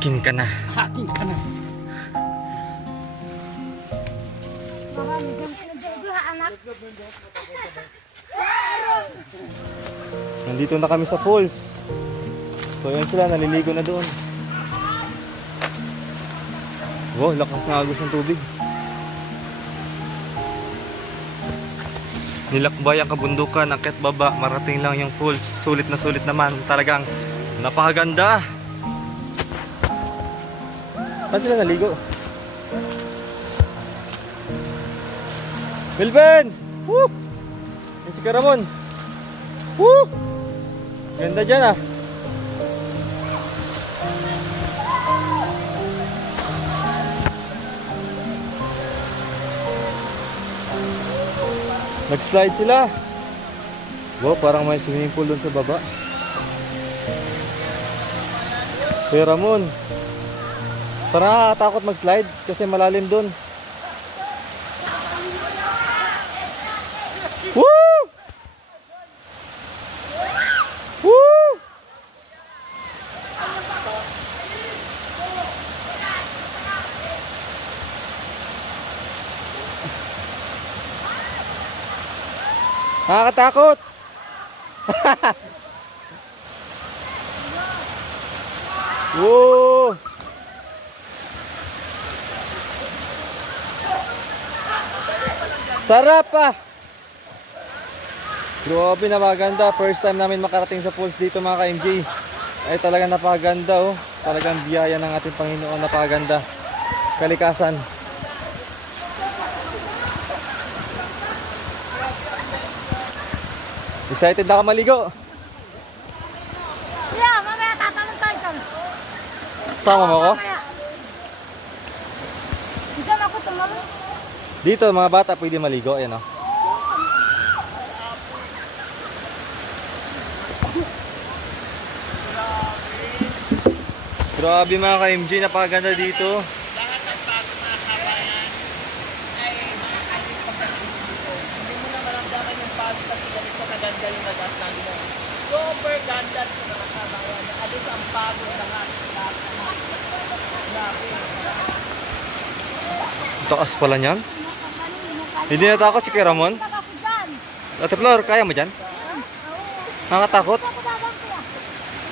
Hakin ka na. Hakin ka na. Nandito na kami sa falls. So yan sila, naliligo na doon. Wow, lakas na agos ng tubig. Nilakbay ang kabundukan, akit baba, marating lang yung falls. Sulit na sulit naman, talagang napakaganda. Saan sila naligo? Wilben! Woo! Yan si Karamon. Woo! Ganda dyan ah. Nag-slide sila. Wow, parang may swimming pool doon sa baba. Kuya Ramon, parang nakakatakot mag-slide kasi malalim doon. Woo! Woo! Nakakatakot. Woo! Sarap ah. Grabe, napakaganda. First time namin makarating sa falls dito mga ka-MJ. Ay talagang napakaganda oh. Talagang biyaya ng ating Panginoon, napakaganda. Kalikasan. Excited na ka maligo? Yeah, mamaya tatanong tayo ka. Sama mo ko? Hindi na ako tumalong. Dito mga bata pwede maligo, ayan oh. Grabe mga ka-MJ, napakaganda dito. Lahat ng bago mga kabayan ay makakalit pagdating dito. Hindi mo na maramdaman yung pagod kasi ganito kaganda yung nagasnan mo. Super ganda ito mga kabayan. Alis ang pagod lahat. Grabe. Taas pala niyan. Hindi natakot si Kuya Ramon? Ate Flor, kaya mo dyan? Nakakatakot?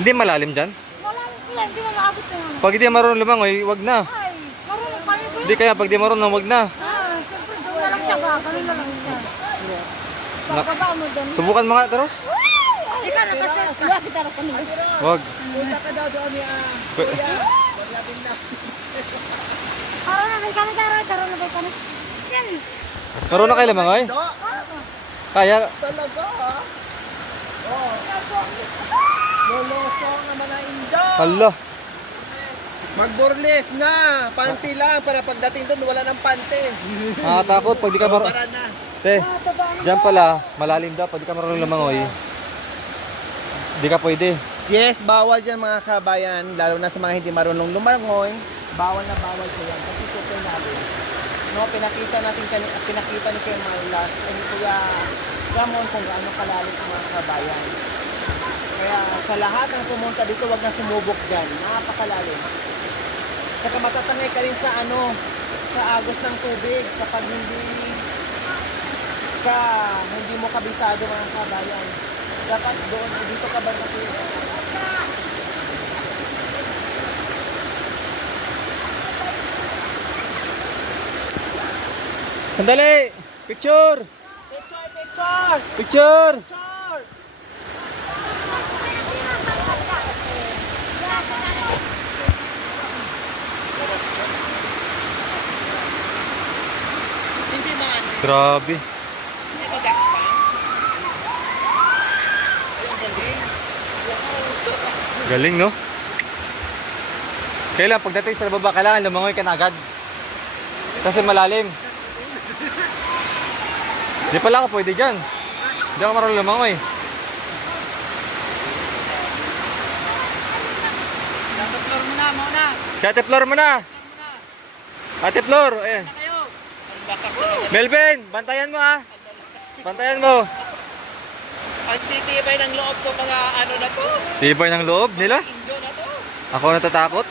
Hindi malalim dyan? Wala lang, hindi mo maabot na yan. Pag hindi marunong lumangoy, wag na. Ay, marunong kami ko Hindi kaya pag di marunong, wag na. siyempre doon na lang siya ba? Ganun na lang siya. Bababa mo doon. Subukan mo nga, Taros. Ikaw nakasuot ka. Wag kita rin kami. Wag. Punta ka daw doon niya. Pwe- Labing na. Karoon na, may kami karoon. Karoon na ba kami? Yan. Marunong kayo lumangoy? Do, Kaya. talaga ha. Oh. Loloso naman ang indo. Hala. Magburles na. Panty lang para pagdating doon wala ng pante. Nakakatakot pag di ka marunong. Para na. Te, dyan pala, malalim daw. Pag di ka marunong lumangoy, di ka pwede. Yes, bawal dyan mga kabayan. Lalo na sa mga hindi marunong lumangoy. Bawal na bawal ko yan. Kasi super natin. No, pinakita ni Kuya Marlas ni Kuya Ramon kung gaano kalalim ang mga kabayan. Kaya sa lahat ng pumunta dito, wag na sumubok dyan. Napakalalim. Saka matatangay ka rin sa sa agos ng tubig kapag hindi mo kabisado mga kabayan. Dapat doon, dito ka ba nakita? Sandali! Picture! Picture, picture! Picture! Picture! Hindi man. Grabe. Hindi ba gas pa? Ayun, galing. Wow, Galing, no? Kailan, pagdating sa baba, kailangan lumangoy ka na agad. Kasi malalim. Di pala ako pwede dyan. Hindi ako marunong lumangoy. Dapat floor mo na, muna. Si Ate Flor mo na. Ate Flor, eh. Melvin, bantayan mo ah. Bantayan mo. Ang titibay ng loob ko mga ano na to. Tibay ng loob nila. Indio na to. Ako natatakot.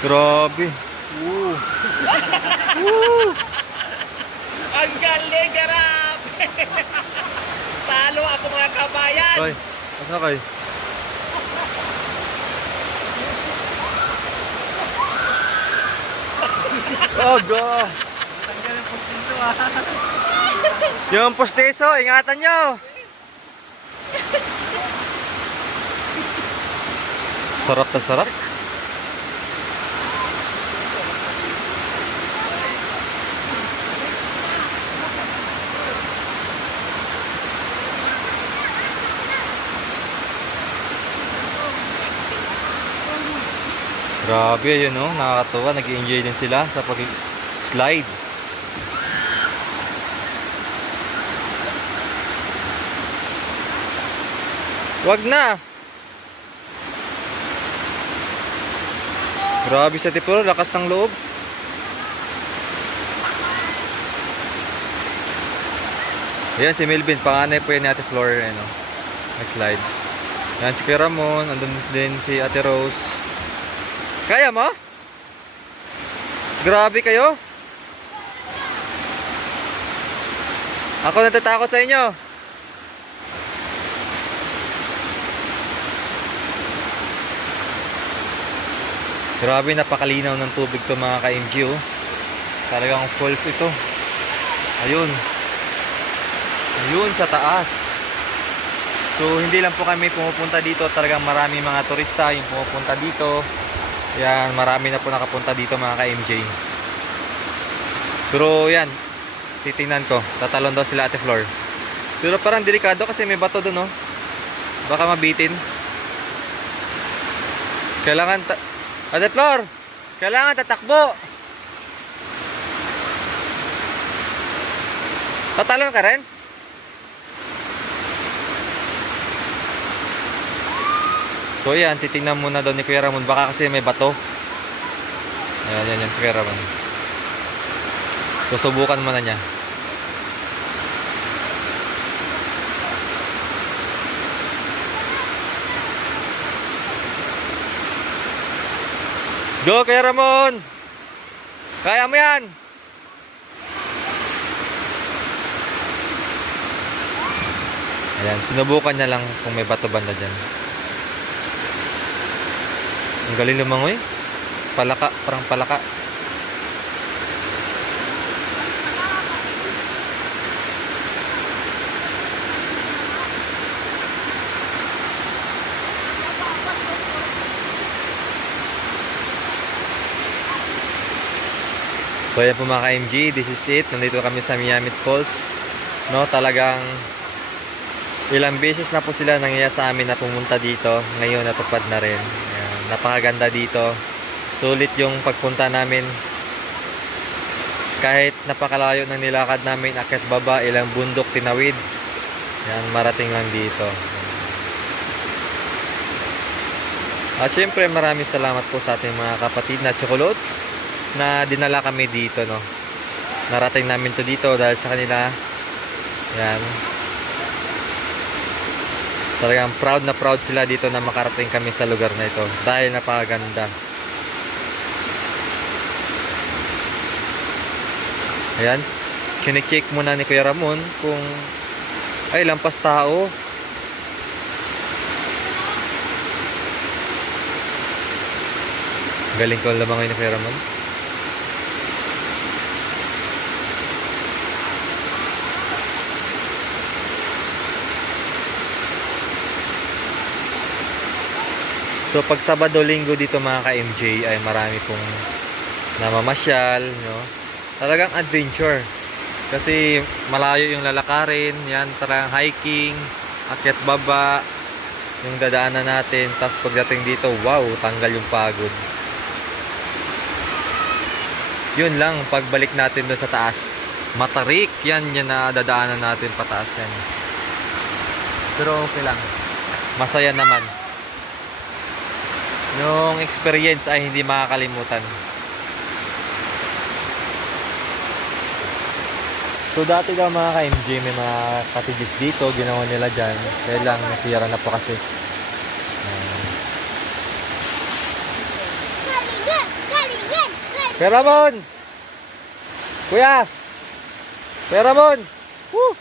Grabe. Ang galing, garap! Talo ako mga kabayan! Ay, asa kay? Aga! Yung postiso, ingatan nyo! Sarap na sarap. Grabe yun, no? Nakakatuwa. Nag-enjoy din sila sa pag-slide. Wag na! Grabe sa tipo, lakas ng loob. Ayan si Melvin, panganay po yan ni Ate Flor, ano, nag-slide. Ayan si Kuya Ramon, andun din si Ate Rose. Kaya mo? Grabe kayo. Ako natatakot sa inyo. Grabe, napakalinaw ng tubig to mga ka-MG, oh. Talagang falls ito. Ayun. Ayun sa taas. So hindi lang po kami pumupunta dito, talagang marami mga turista yung pumupunta dito. Yan, marami na po nakapunta dito mga ka-MJ. Pero yan, titingnan ko, tatalon daw sila Ate Flor. Pero parang delikado kasi may bato doon, oh. Baka mabitin. Kailangan Ate Flor, kailangan tatakbo. Tatalon ka rin? So yan, titingnan muna daw ni Kuya Ramon. Baka kasi may bato. Ayan, yan, Kuya Ramon. Susubukan muna niya. Go, Kuya Ramon! Kaya mo yan! Ayan, sinubukan niya lang kung may bato banda dyan. Ang galing lumangoy. Palaka, parang palaka. So ayan po mga ka-MG, this is it. Nandito kami sa Miyamit Falls. No, talagang ilang beses na po sila nangyaya sa amin na pumunta dito. Ngayon natupad na rin. Ayan, napakaganda dito. Sulit yung pagpunta namin. Kahit napakalayo ng nilakad namin, akyat baba, ilang bundok tinawid. Ayan, marating lang dito. At syempre maraming salamat po sa ating mga kapatid na chocolotes na dinala kami dito, no. Narating namin to dito dahil sa kanila. Yan. Talagang proud na proud sila dito na makarating kami sa lugar na ito dahil napakaganda. Ayan, kine-check muna ni Kuya Ramon kung ay lampas tao. Galing ko lamang ni Kuya Ramon. So pag Sabado Linggo dito mga ka-MJ ay marami pong namamasyal, no? Talagang adventure. Kasi malayo yung lalakarin, yan, talagang hiking, akyat baba, yung dadaanan natin, tapos pagdating dito, wow, tanggal yung pagod. Yun lang, pagbalik natin doon sa taas, matarik, yan na dadaanan natin pataas yan. Pero okay lang, masaya naman. Yung experience ay hindi makakalimutan. So dati daw mga ka-MJ, may mga cottages dito, ginawa nila dyan. Kaya lang, nasira na po kasi. Kuya Ramon! Kuya! Kuya Ramon! Woo!